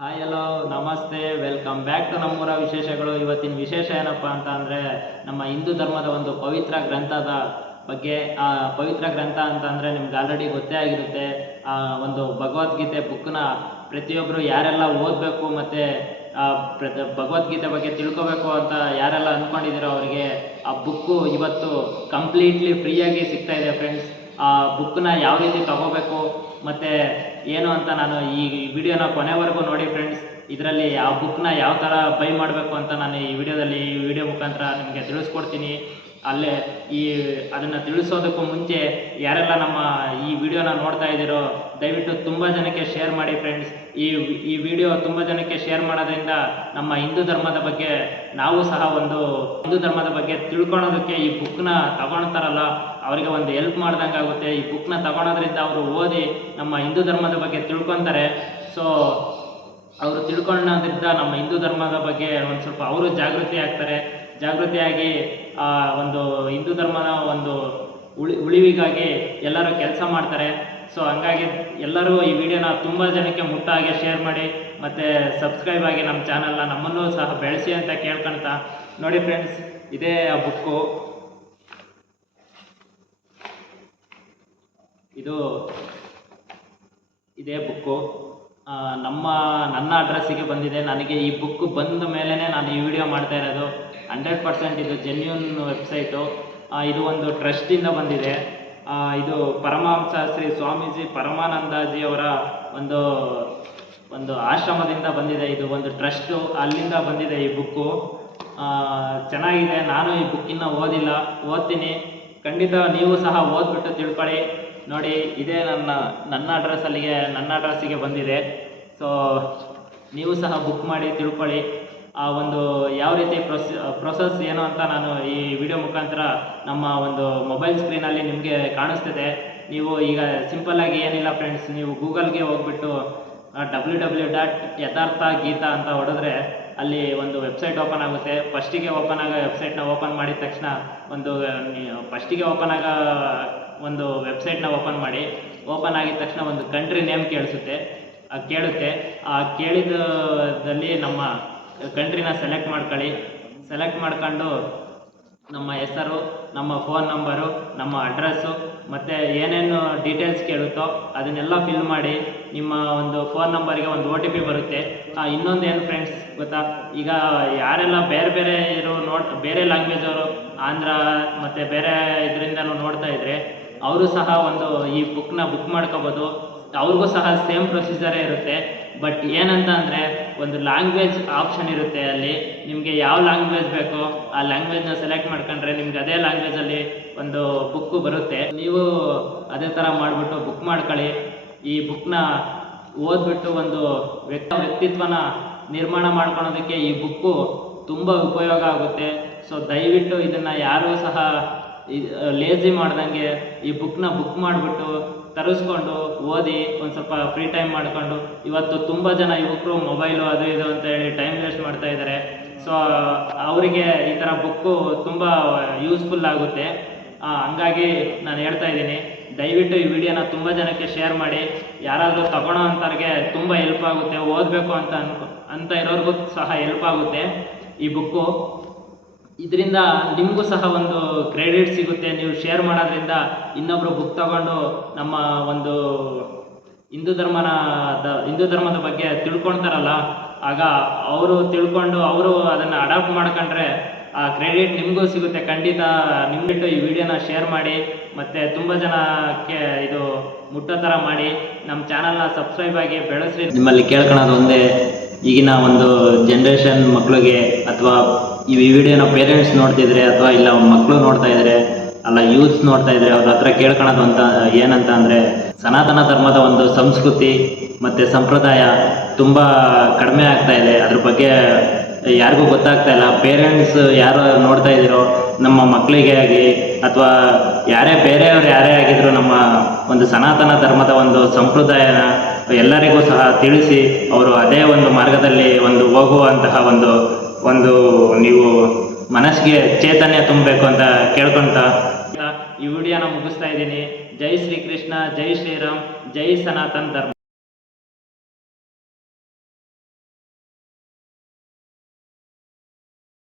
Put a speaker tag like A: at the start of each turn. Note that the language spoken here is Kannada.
A: ಹಾಯ್ ಹಲೋ ನಮಸ್ತೆ. ವೆಲ್ಕಮ್ ಬ್ಯಾಕ್ ಟು ನಮ್ಮೂರ ವಿಶೇಷಗಳು. ಇವತ್ತಿನ ವಿಶೇಷ ಏನಪ್ಪ ಅಂತ ಅಂದರೆ, ನಮ್ಮ ಹಿಂದೂ ಧರ್ಮದ ಒಂದು ಪವಿತ್ರ ಗ್ರಂಥದ ಬಗ್ಗೆ. ಆ ಪವಿತ್ರ ಗ್ರಂಥ ಅಂತ ಅಂದರೆ ನಿಮ್ಗೆ ಆಲ್ರೆಡಿ ಗೊತ್ತೇ ಆಗಿರುತ್ತೆ. ಆ ಒಂದು ಭಗವದ್ಗೀತೆ ಬುಕ್ನ ಪ್ರತಿಯೊಬ್ಬರು ಯಾರೆಲ್ಲ ಓದಬೇಕು ಮತ್ತು ಪ್ರತಿ ಭಗವದ್ಗೀತೆ ಬಗ್ಗೆ ತಿಳ್ಕೋಬೇಕು ಅಂತ ಯಾರೆಲ್ಲ ಅಂದ್ಕೊಂಡಿದ್ದೀರೋ ಅವರಿಗೆ ಆ ಬುಕ್ಕು ಇವತ್ತು ಕಂಪ್ಲೀಟ್ಲಿ ಫ್ರೀಯಾಗಿ ಸಿಗ್ತಾ ಇದೆ ಫ್ರೆಂಡ್ಸ್ ಆ ಬುಕ್ನ ಯಾವ ರೀತಿ ತಗೋಬೇಕು, ಮತ್ತು ಏನು ಅಂತ ನಾನು ಈ ವಿಡಿಯೋನ ಕೊನೆವರೆಗೂ ನೋಡಿ ಫ್ರೆಂಡ್ಸ್ ಇದರಲ್ಲಿ ಆ ಬುಕ್ನ ಯಾವ ಥರ ಬೈ ಮಾಡಬೇಕು ಅಂತ ನಾನು ಈ ವಿಡಿಯೋದಲ್ಲಿ ಈ ವಿಡಿಯೋ ಮುಖಾಂತರ ನಿಮಗೆ ತಿಳಿಸ್ಕೊಡ್ತೀನಿ. ಅಲ್ಲೇ ಈ ಅದನ್ನು ತಿಳಿಸೋದಕ್ಕೂ ಮುಂಚೆ ಯಾರೆಲ್ಲ ನಮ್ಮ ಈ ವಿಡಿಯೋನ ನೋಡ್ತಾ ಇದ್ದೀರೋ, ದಯವಿಟ್ಟು ತುಂಬ ಜನಕ್ಕೆ ಶೇರ್ ಮಾಡಿ ಫ್ರೆಂಡ್ಸ್ ಈ ಈ ವಿಡಿಯೋ ತುಂಬ ಜನಕ್ಕೆ ಶೇರ್ ಮಾಡೋದ್ರಿಂದ ನಮ್ಮ ಹಿಂದೂ ಧರ್ಮದ ಬಗ್ಗೆ ನಾವು ಸಹ ಒಂದು ಹಿಂದೂ ಧರ್ಮದ ಬಗ್ಗೆ ತಿಳ್ಕೊಳೋದಕ್ಕೆ ಈ ಬುಕ್ನ ತಗೊಳ್ತಾರಲ್ಲ, ಅವರಿಗೆ ಒಂದು ಹೆಲ್ಪ್ ಮಾಡ್ದಂಗೆ ಆಗುತ್ತೆ ಈ ಬುಕ್ನ ತಗೊಳೋದ್ರಿಂದ ಅವರು ಓದಿ ನಮ್ಮ ಹಿಂದೂ ಧರ್ಮದ ಬಗ್ಗೆ ತಿಳ್ಕೊತಾರೆ. ಸೊ ಅವರು ತಿಳ್ಕೊಳ್ಳೋದ್ರಿಂದ ನಮ್ಮ ಹಿಂದೂ ಧರ್ಮದ ಬಗ್ಗೆ ಒಂದು ಸ್ವಲ್ಪ ಅವರು ಜಾಗೃತಿ ಆಗ್ತಾರೆ. ಜಾಗೃತಿಯಾಗಿ, ಆ, ಒಂದು ಹಿಂದೂ ಧರ್ಮದ ಒಂದು ಉಳಿ, ಉಳಿವಿಗಾಗಿ ಎಲ್ಲರೂ ಕೆಲಸ ಮಾಡ್ತಾರೆ. ಸೊ ಹಂಗಾಗಿ ಎಲ್ಲರೂ ಈ ವಿಡಿಯೋನ ತುಂಬ ಜನಕ್ಕೆ ಮುಟ್ಟ ಹಾಗೆ ಶೇರ್ ಮಾಡಿ, ಮತ್ತು ಸಬ್ಸ್ಕ್ರೈಬ್ ಆಗಿ ನಮ್ಮ ಚಾನಲ್ನ ನಮ್ಮನ್ನು ಸಹ ಬೆಳೆಸಿ ಅಂತ ಕೇಳ್ಕೊಳ್ತಾ. ನೋಡಿ ಫ್ರೆಂಡ್ಸ್, ಇದೇ ಆ ಬುಕ್ಕು. ಇದು, ಇದೇ ಬುಕ್ಕು. ನಮ್ಮ, ನನ್ನ ಅಡ್ರೆಸ್ಸಿಗೆ ಬಂದಿದೆ. ನನಗೆ ಈ ಬುಕ್ ಬಂದ ಮೇಲೇ ನಾನು ಈ ವಿಡಿಯೋ ಮಾಡ್ತಾ ಇರೋದು. ಹಂಡ್ರೆಡ್ ಪರ್ಸೆಂಟ್ ಇದು ಜೆನ್ಯೂನ್ ವೆಬ್ಸೈಟು ಇದು ಒಂದು ಟ್ರಸ್ಟಿಂದ ಬಂದಿದೆ. ಇದು ಪರಮಹಂಸ ಶ್ರೀ ಸ್ವಾಮೀಜಿ ಪರಮಾನಂದಜಿಯವರ ಒಂದು ಒಂದು ಆಶ್ರಮದಿಂದ ಬಂದಿದೆ ಇದು, ಒಂದು ಟ್ರಸ್ಟು ಅಲ್ಲಿಂದ ಬಂದಿದೆ ಈ ಬುಕ್ಕು ಚೆನ್ನಾಗಿದೆ. ನಾನು ಈ ಬುಕ್ಕಿನ್ನ ಓದಿಲ್ಲ. ಓದ್ತೀನಿ. ಖಂಡಿತ ನೀವು ಸಹ ಓದ್ಬಿಟ್ಟು ತಿಳ್ಕೊಳ್ಳಿ. ನೋಡಿ, ಇದೇ ನನ್ನ ನನ್ನ ಅಡ್ರೆಸ್ ಅಲ್ಲಿಗೆ, ನನ್ನ ಅಡ್ರೆಸ್ಸಿಗೆ ಬಂದಿದೆ. ಸೊ ನೀವು ಸಹ ಬುಕ್ ಮಾಡಿ, ತಿಳ್ಕೊಳ್ಳಿ. ಆ ಒಂದು ಯಾವ ರೀತಿ ಪ್ರೊಸ್ ಪ್ರೊಸೆಸ್ ಏನು ಅಂತ ನಾನು ಈ ವಿಡಿಯೋ ಮುಖಾಂತರ ನಮ್ಮ ಒಂದು ಮೊಬೈಲ್ ಸ್ಕ್ರೀನಲ್ಲಿ ನಿಮಗೆ ಕಾಣಿಸ್ತಿದೆ. ನೀವು ಈಗ ಸಿಂಪಲ್ಲಾಗಿ ಏನಿಲ್ಲ ಫ್ರೆಂಡ್ಸ್, ನೀವು ಗೂಗಲ್ಗೆ ಹೋಗ್ಬಿಟ್ಟು ಡಬ್ಲ್ಯೂ ಡಬ್ಲ್ಯೂ ಡಾಟ್ ಯಥಾರ್ಥ ಗೀತಾ ಅಂತ ಹೊಡೆದ್ರೆ ಅಲ್ಲಿ ಒಂದು ವೆಬ್ಸೈಟ್ ಓಪನ್ ಆಗುತ್ತೆ. ಫಸ್ಟಿಗೆ ಓಪನ್ ಆಗೋ ವೆಬ್ಸೈಟ್ನ ಓಪನ್ ಮಾಡಿದ ತಕ್ಷಣ ಒಂದು ಫಸ್ಟಿಗೆ ಓಪನ್ ಆಗೋ ಒಂದು ವೆಬ್ಸೈಟ್ನ ಓಪನ್ ಮಾಡಿ. ಓಪನ್ ಆಗಿದ ತಕ್ಷಣ ಒಂದು ಕಂಟ್ರಿ ನೇಮ್ ಕೇಳಿಸುತ್ತೆ. ಕೇಳುತ್ತೆ. ಆ ಕೇಳಿದಲ್ಲಿ ನಮ್ಮ ಕಂಟ್ರಿನ ಸೆಲೆಕ್ಟ್ ಮಾಡ್ಕೊಳ್ಳಿ. ಸೆಲೆಕ್ಟ್ ಮಾಡ್ಕೊಂಡು ನಮ್ಮ ಹೆಸರು, ನಮ್ಮ ಫೋನ್ ನಂಬರು, ನಮ್ಮ ಅಡ್ರೆಸ್ಸು, ಮತ್ತು ಏನೇನು ಡೀಟೇಲ್ಸ್ ಕೇಳುತ್ತೋ ಅದನ್ನೆಲ್ಲ ಫಿಲ್ ಮಾಡಿ ನಿಮ್ಮ ಒಂದು ಫೋನ್ ನಂಬರಿಗೆ ಒಂದು ಒ ಟಿ ಪಿ ಬರುತ್ತೆ. ಇನ್ನೊಂದು ಏನು ಫ್ರೆಂಡ್ಸ್ ಗೊತ್ತಾ? ಈಗ ಯಾರೆಲ್ಲ ಬೇರೆ ಬೇರೆ ಇರೋ ನೋಡ್, ಬೇರೆ ಲ್ಯಾಂಗ್ವೇಜ್ ಅವರು ಆಂಧ್ರ ಮತ್ತು ಬೇರೆ ಇದರಿಂದನೂ ನೋಡ್ತಾ ಇದ್ರೆ ಅವರು ಸಹ ಒಂದು ಈ ಬುಕ್ನ ಬುಕ್ ಮಾಡ್ಕೋಬೋದು. ಅವ್ರಿಗೂ ಸಹ ಸೇಮ್ ಪ್ರೊಸೀಜರೇ ಇರುತ್ತೆ. ಬಟ್ ಏನಂತ ಅಂದರೆ ಒಂದು ಲ್ಯಾಂಗ್ವೇಜ್ ಆಪ್ಷನ್ ಇರುತ್ತೆ ಅಲ್ಲಿ. ನಿಮಗೆ ಯಾವ ಲ್ಯಾಂಗ್ವೇಜ್ ಬೇಕೋ ಆ ಲ್ಯಾಂಗ್ವೇಜ್ನ ಸೆಲೆಕ್ಟ್ ಮಾಡ್ಕೊಂಡ್ರೆ ನಿಮ್ಗೆ ಅದೇ ಲ್ಯಾಂಗ್ವೇಜಲ್ಲಿ ಒಂದು ಬುಕ್ಕು ಬರುತ್ತೆ. ನೀವು ಅದೇ ಥರ ಮಾಡಿಬಿಟ್ಟು ಬುಕ್ ಮಾಡ್ಕೊಳ್ಳಿ. ಈ ಬುಕ್ನ ಓದ್ಬಿಟ್ಟು ಒಂದು ವ್ಯಕ್ತ ವ್ಯಕ್ತಿತ್ವನ ನಿರ್ಮಾಣ ಮಾಡ್ಕೊಳೋದಕ್ಕೆ ಈ ಬುಕ್ಕು ತುಂಬ ಉಪಯೋಗ ಆಗುತ್ತೆ. ಸೊ ದಯವಿಟ್ಟು ಇದನ್ನು ಯಾರೂ ಸಹ ಲೇಜಿ ಮಾಡ್ದಂಗೆ ಈ ಬುಕ್ನ ಬುಕ್ ಮಾಡಿಬಿಟ್ಟು ತರಿಸ್ಕೊಂಡು ಓದಿ ಒಂದು ಸ್ವಲ್ಪ ಫ್ರೀ ಟೈಮ್ ಮಾಡಿಕೊಂಡು ಇವತ್ತು ತುಂಬ ಜನ ಯುವಕರು ಮೊಬೈಲು ಅದು ಇದು ಅಂತ ಹೇಳಿ ಟೈಮ್ ವೇಸ್ಟ್ ಮಾಡ್ತಾ ಇದ್ದಾರೆ ಸೊ ಅವರಿಗೆ ಈ ಥರ ಬುಕ್ಕು ತುಂಬ ಯೂಸ್ಫುಲ್ ಆಗುತ್ತೆ. ಹಂಗಾಗಿ ನಾನು ಹೇಳ್ತಾ ಇದ್ದೀನಿ, ದಯವಿಟ್ಟು ಈ ವಿಡಿಯೋನ ತುಂಬ ಜನಕ್ಕೆ ಶೇರ್ ಮಾಡಿ. ಯಾರಾದರೂ ತಗೊಳ್ಳೋ ಅಂಥವ್ರಿಗೆ ತುಂಬ ಹೆಲ್ಪ್ ಆಗುತ್ತೆ, ಓದಬೇಕು ಅಂತ ಅನ್ಕೊ, ಅಂತ ಇರೋರಿಗೂ ಸಹ ಹೆಲ್ಪ್ ಆಗುತ್ತೆ ಈ ಬುಕ್ಕು ಇದರಿಂದ ನಿಮಗೂ ಸಹ ಒಂದು ಕ್ರೆಡಿಟ್ ಸಿಗುತ್ತೆ. ನೀವು ಶೇರ್ ಮಾಡೋದ್ರಿಂದ ಇನ್ನೊಬ್ಬರು ಬುಕ್ ತಗೊಂಡು ನಮ್ಮ ಒಂದು ಹಿಂದೂ ಧರ್ಮನ ಹಿಂದೂ ಧರ್ಮದ ಬಗ್ಗೆ ತಿಳ್ಕೊಳ್ತಾರಲ್ಲ ಆಗ ಅವರು ತಿಳ್ಕೊಂಡು ಅವರು ಅದನ್ನು ಅಡಾಪ್ಟ್ ಮಾಡ್ಕೊಂಡ್ರೆ ಆ ಕ್ರೆಡಿಟ್ ನಿಮಗೂ ಸಿಗುತ್ತೆ. ಖಂಡಿತ ನಿಮ್ಬಿಟ್ಟು ಈ ವಿಡಿಯೋನ ಶೇರ್ ಮಾಡಿ, ಮತ್ತು ತುಂಬ ಜನಕ್ಕೆ ಇದು ಮುಟ್ಟೋ ಥರ ಮಾಡಿ. ನಮ್ಮ ಚಾನಲ್ನ ಸಬ್ಸ್ಕ್ರೈಬ್ ಆಗಿ ಬೆಳೆಸ್ರಿ. ನಿಮ್ಮಲ್ಲಿ ಕೇಳ್ಕೊಳೋದು ಒಂದೇ, ಈಗಿನ ಒಂದು ಜನ್ರೇಷನ್ ಮಕ್ಕಳಿಗೆ ಅಥವಾ ಈ ವಿಡಿಯೋನ ಪೇರೆಂಟ್ಸ್ ನೋಡ್ತಿದ್ರೆ ಅಥವಾ ಇಲ್ಲ ಮಕ್ಕಳು ನೋಡ್ತಾ ಇದ್ದಾರೆ ಅಲ್ಲ ಯೂತ್ಸ್ ನೋಡ್ತಾ ಇದ್ರೆ ಅವ್ರ ಹತ್ರ ಕೇಳ್ಕೊಳೋದು ಅಂತ, ಏನಂತ ಅಂದರೆ ಸನಾತನ ಧರ್ಮದ ಒಂದು ಸಂಸ್ಕೃತಿ ಮತ್ತು ಸಂಪ್ರದಾಯ ತುಂಬ ಕಡಿಮೆ ಆಗ್ತಾ ಇದೆ. ಅದ್ರ ಬಗ್ಗೆ ಯಾರಿಗೂ ಗೊತ್ತಾಗ್ತಾ ಇಲ್ಲ. ಪೇರೆಂಟ್ಸ್ ಯಾರು ನೋಡ್ತಾ ಇದ್ದೀರೋ, ನಮ್ಮ ಮಕ್ಕಳಿಗೆ ಆಗಿ ಅಥವಾ ಯಾರೇ ಬೇರೆಯವ್ರು ಯಾರೇ ಆಗಿದ್ರು ನಮ್ಮ ಒಂದು ಸನಾತನ ಧರ್ಮದ ಒಂದು ಸಂಪ್ರದಾಯನ ಎಲ್ಲರಿಗೂ ಸಹ ತಿಳಿಸಿ, ಅವರು ಅದೇ ಒಂದು ಮಾರ್ಗದಲ್ಲಿ ಒಂದು ಹೋಗುವಂತಹ ಒಂದು ಒಂದು ನೀವು ಮನಸ್ಸಿಗೆ ಚೈತನ್ಯ ತುಂಬಬೇಕು ಅಂತ ಕೇಳ್ಕೊಂತ ಈ ವಿಡಿಯೋನ ಮುಗಿಸ್ತಾ ಇದ್ದೀನಿ. ಜೈ ಶ್ರೀ ಕೃಷ್ಣ ಜೈ ಶ್ರೀರಾಮ್, ಜೈ ಸನಾತನ್ ಧರ್ಮ.